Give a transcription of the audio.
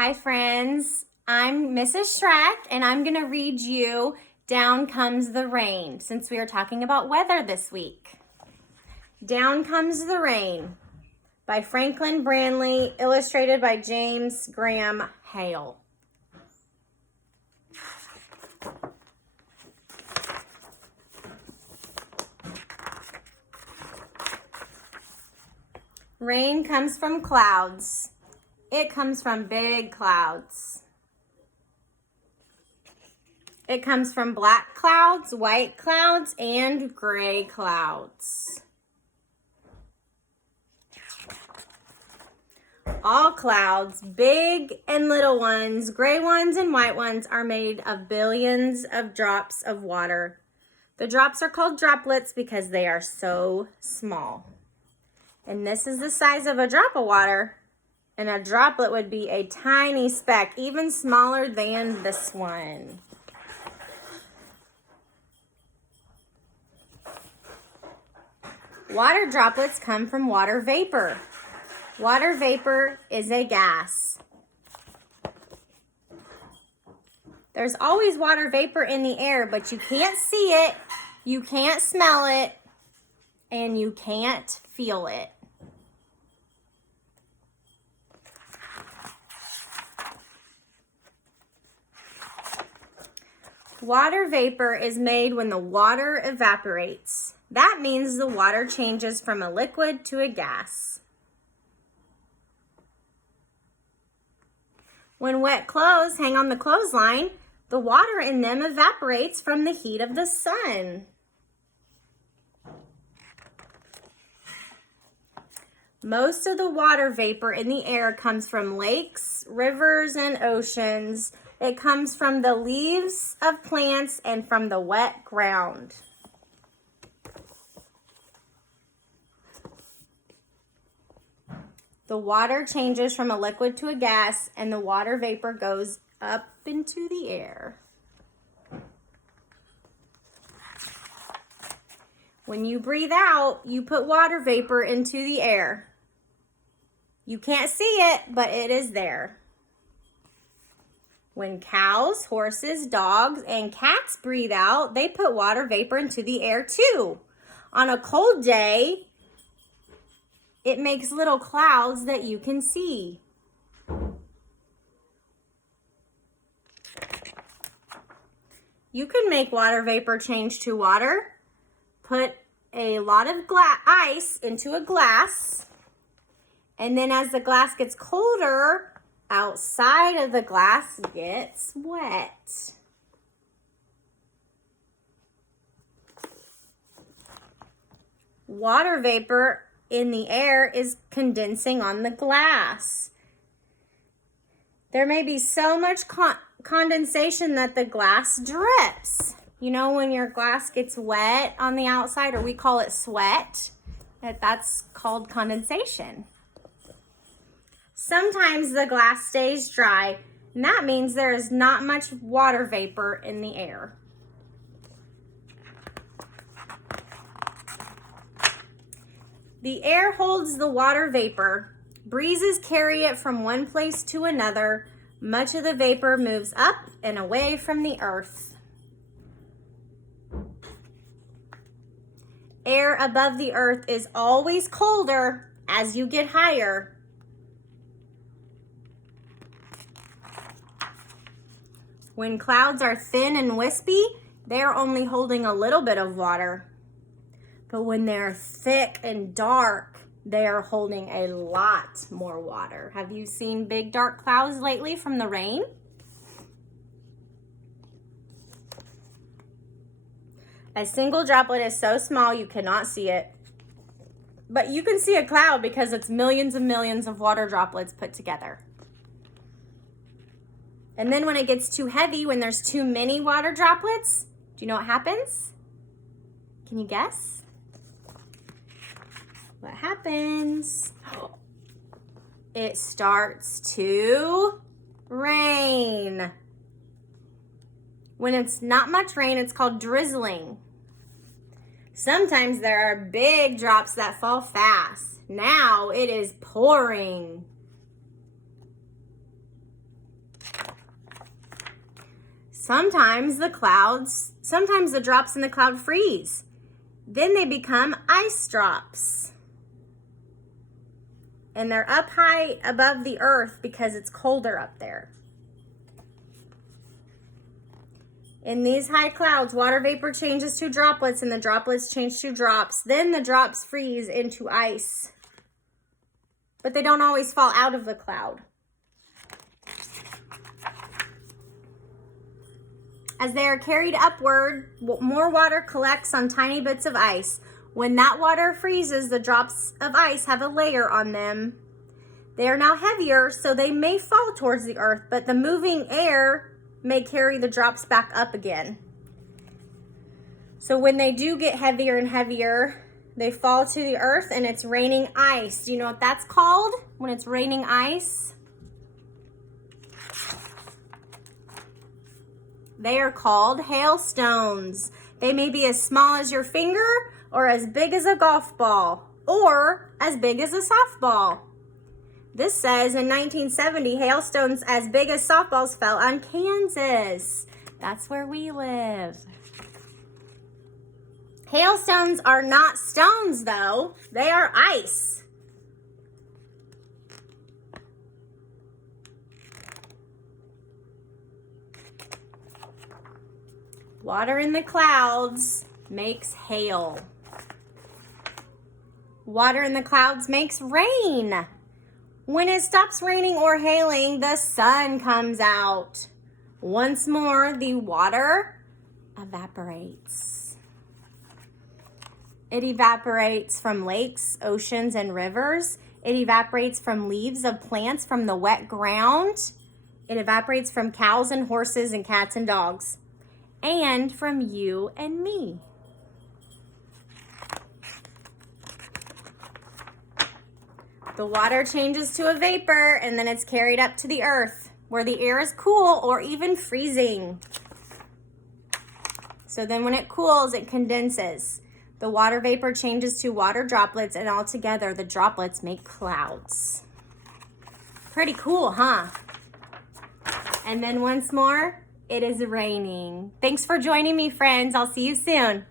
Hi friends, I'm Mrs. Schreck and I'm going to read you Down Comes the Rain since we are talking about weather this week. Down Comes the Rain by Franklin Branley, illustrated by James Graham Hale. Rain comes from clouds. It comes from big clouds. It comes from black clouds, white clouds, and gray clouds. All clouds, big and little ones, gray ones and white ones, are made of billions of drops of water. The drops are called droplets because they are so small. And this is the size of a drop of water. And a droplet would be a tiny speck, even smaller than this one. Water droplets come from water vapor. Water vapor is a gas. There's always water vapor in the air, but you can't see it, you can't smell it, and you can't feel it. Water vapor is made when the water evaporates. That means the water changes from a liquid to a gas. When wet clothes hang on the clothesline, the water in them evaporates from the heat of the sun. Most of the water vapor in the air comes from lakes, rivers, and oceans. It comes from the leaves of plants and from the wet ground. The water changes from a liquid to a gas, and the water vapor goes up into the air. When you breathe out, you put water vapor into the air. You can't see it, but it is there. When cows, horses, dogs, and cats breathe out, they put water vapor into the air too. On a cold day, it makes little clouds that you can see. You can make water vapor change to water. Put a lot of ice into a glass, and then as the glass gets colder, outside of the glass gets wet. Water vapor in the air is condensing on the glass. There may be so much condensation that the glass drips. You know, when your glass gets wet on the outside, or we call it sweat, that's called condensation. Sometimes the glass stays dry, and that means there is not much water vapor in the air. The air holds the water vapor. Breezes carry it from one place to another. Much of the vapor moves up and away from the earth. Air above the earth is always colder as you get higher. When clouds are thin and wispy, they're only holding a little bit of water. But when they're thick and dark, they are holding a lot more water. Have you seen big dark clouds lately from the rain? A single droplet is so small you cannot see it. But you can see a cloud because it's millions and millions of water droplets put together. And then when it gets too heavy, when there's too many water droplets, do you know what happens? Can you guess? What happens? It starts to rain. When it's not much rain, it's called drizzling. Sometimes there are big drops that fall fast. Now it is pouring. Sometimes the drops in the cloud freeze. Then they become ice drops. And they're up high above the earth because it's colder up there. In these high clouds, water vapor changes to droplets and the droplets change to drops. Then the drops freeze into ice. But they don't always fall out of the cloud. As they are carried upward, more water collects on tiny bits of ice. When that water freezes, the drops of ice have a layer on them. They are now heavier, so they may fall towards the earth, but the moving air may carry the drops back up again. So when they do get heavier and heavier, they fall to the earth and it's raining ice. Do you know what that's called when it's raining ice? They are called hailstones. They may be as small as your finger or as big as a golf ball or as big as a softball. This says in 1970, hailstones as big as softballs fell on Kansas. That's where we live. Hailstones are not stones, though. They are ice. Water in the clouds makes hail. Water in the clouds makes rain. When it stops raining or hailing, the sun comes out. Once more, the water evaporates. It evaporates from lakes, oceans, and rivers. It evaporates from leaves of plants from the wet ground. It evaporates from cows and horses and cats and dogs. And from you and me. The water changes to a vapor and then it's carried up to the earth where the air is cool or even freezing. So then when it cools, it condenses. The water vapor changes to water droplets and all together the droplets make clouds. Pretty cool, huh? And then once more, it is raining. Thanks for joining me, friends. I'll see you soon.